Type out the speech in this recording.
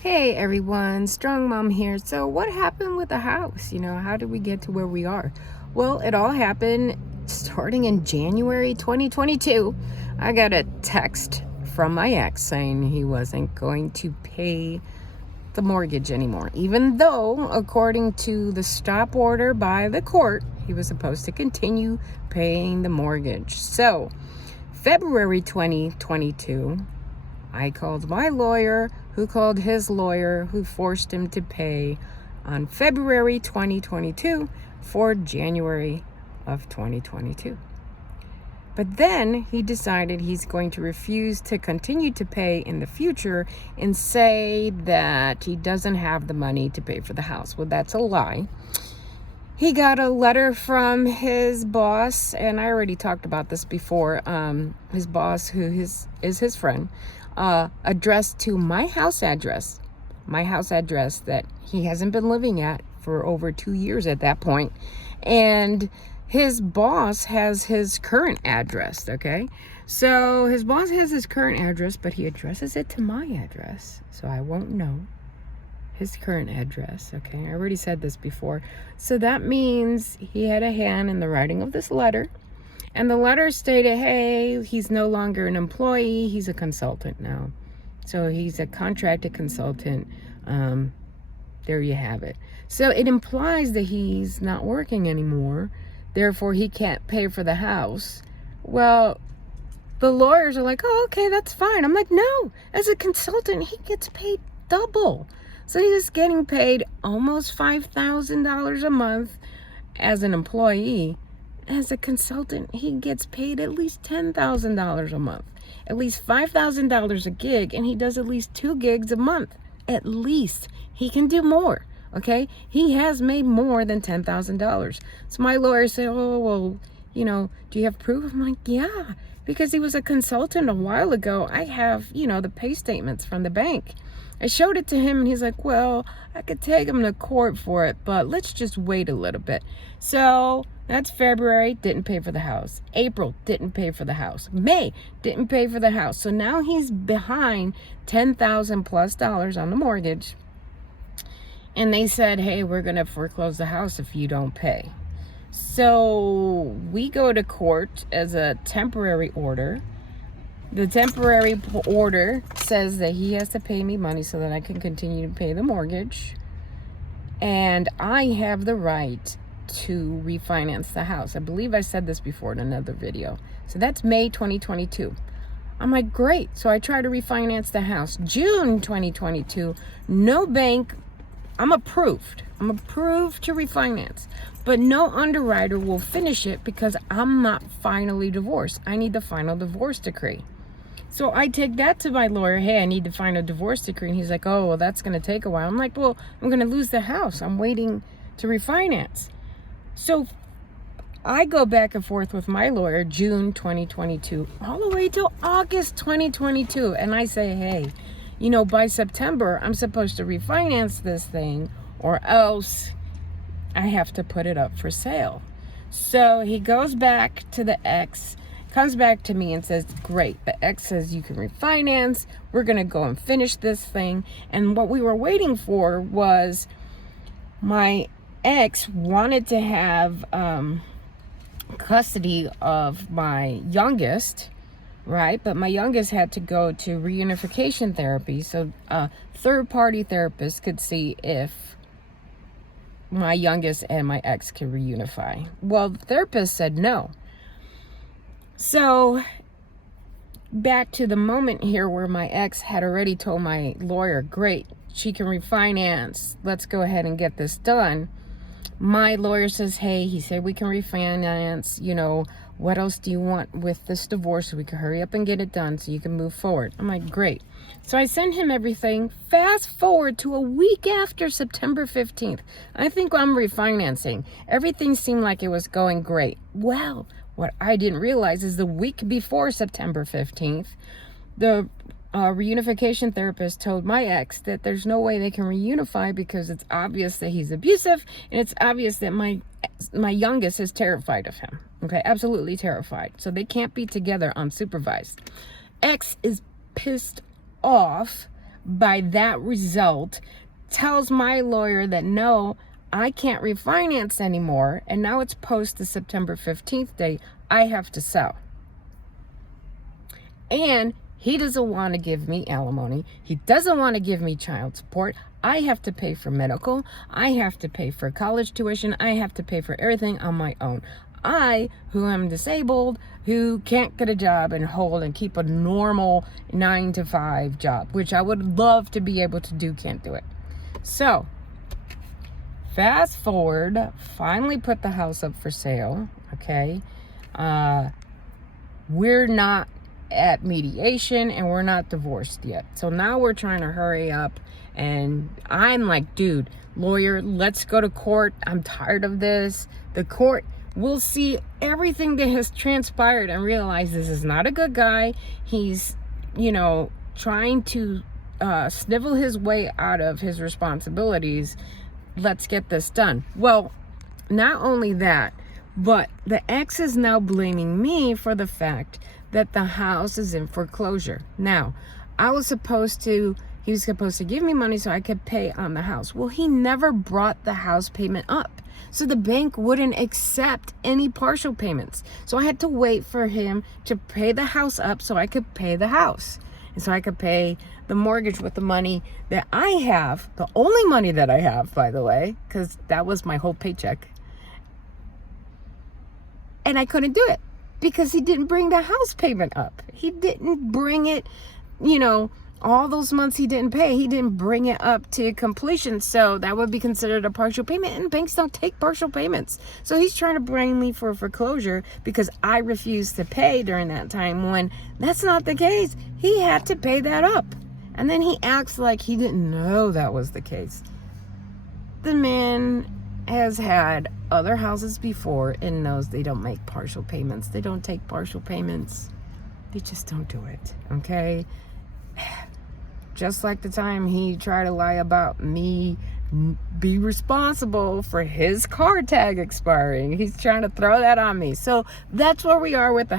Hey everyone, Strong Mom here. So what happened with the house? How did we get to where we are? Well, it all happened starting in January 2022. I got a text from my ex saying he wasn't going to pay the mortgage anymore, even though, according to the stop order by the court, he was supposed to continue paying the mortgage. So, February 2022, I called my lawyer, who called his lawyer, who forced him to pay on February 2022 for January of 2022. But then he decided he's going to refuse to continue to pay in the future and say that he doesn't have the money to pay for the house. Well, that's a lie. He got a letter from his boss, and I already talked about this before. His boss, who is his friend, addressed to my house address that he hasn't been living at for over 2 years at that point. And his boss has his current address, okay? So his boss has his current address, but he addresses it to my address, so I won't know his current address, okay? I already said this before. So that means he had a hand in the writing of this letter. And the letter stated, hey, he's no longer an employee, he's a consultant now. So he's a contracted consultant. There you have it. So it implies that he's not working anymore, therefore he can't pay for the house. Well, the lawyers are like, oh, okay, that's fine. I'm like, no, as a consultant, he gets paid double. So he's getting paid almost $5,000 a month as an employee. As a consultant, he gets paid at least $10,000 a month, at least $5,000 a gig, and he does at least 2 gigs a month. At least. He can do more, okay? He has made more than $10,000. So my lawyer said, oh, well, do you have proof? I'm like, yeah, because he was a consultant a while ago. I have, the pay statements from the bank. I showed it to him, and he's like, well, I could take him to court for it, but let's just wait a little bit. So that's February, didn't pay for the house. April, didn't pay for the house. May, didn't pay for the house. So now he's behind $10,000 plus on the mortgage. And they said, hey, we're going to foreclose the house if you don't pay. So we go to court as a temporary order. The temporary order says that he has to pay me money so that I can continue to pay the mortgage. And I have the right to refinance the house. I believe I said this before in another video. So that's May 2022. I'm like, great. So I try to refinance the house. June 2022, no bank. I'm approved to refinance. But no underwriter will finish it because I'm not finally divorced. I need the final divorce decree. So I take that to my lawyer. Hey, I need to find a divorce decree. And he's like, oh, well, that's going to take a while. I'm like, well, I'm going to lose the house. I'm waiting to refinance. So I go back and forth with my lawyer, June 2022, all the way till August 2022. And I say, hey, by September, I'm supposed to refinance this thing, or else I have to put it up for sale. So he goes back to the ex, comes back to me and says, great, the ex says you can refinance. We're going to go and finish this thing. And what we were waiting for was my ex wanted to have custody of my youngest, right? But my youngest had to go to reunification therapy. So a third-party therapist could see if my youngest and my ex can reunify. Well, the therapist said no. So back to the moment here where my ex had already told my lawyer, great, she can refinance. Let's go ahead and get this done. My lawyer says, hey, he said we can refinance. What else do you want with this divorce so we can hurry up and get it done so you can move forward? I'm like, great. So I send him everything. Fast forward to a week after September 15th. I think I'm refinancing. Everything seemed like it was going great. Well, what I didn't realize is the week before September 15th, the reunification therapist told my ex that there's no way they can reunify because it's obvious that he's abusive, and it's obvious that my youngest is terrified of him. Okay, absolutely terrified. So they can't be together unsupervised. Ex is pissed off by that result, tells my lawyer that no, I can't refinance anymore, and now it's post the September 15th date, I have to sell. And he doesn't want to give me alimony. He doesn't want to give me child support. I have to pay for medical. I have to pay for college tuition. I have to pay for everything on my own. I, who am disabled, who can't get a job and hold and keep a normal 9-to-5 job, which I would love to be able to do, can't do it. So, fast forward, finally put the house up for sale, okay? We're not at mediation and we're not divorced yet. So now we're trying to hurry up, and I'm like, dude, lawyer, let's go to court. I'm tired of this. The court will see everything that has transpired and realize this is not a good guy. He's, trying to snivel his way out of his responsibilities. Let's get this done. Well, not only that, but the ex is now blaming me for the fact that the house is in foreclosure. Now, he was supposed to give me money so I could pay on the house. Well, he never brought the house payment up. So the bank wouldn't accept any partial payments. So I had to wait for him to pay the house up so I could pay the house. And so I could pay the mortgage with the money that I have, the only money that I have, by the way, because that was my whole paycheck. And I couldn't do it because he didn't bring the house payment up. He didn't bring it, all those months he didn't pay, he didn't bring it up to completion. So that would be considered a partial payment, and banks don't take partial payments. So he's trying to bring me for foreclosure because I refused to pay during that time, when that's not the case. He had to pay that up. And then he acts like he didn't know that was the case. The man has had other houses before and knows they don't make partial payments. They don't take partial payments. They just don't do it, okay? Just like the time he tried to lie about me be responsible for his car tag expiring. He's trying to throw that on me. So that's where we are with the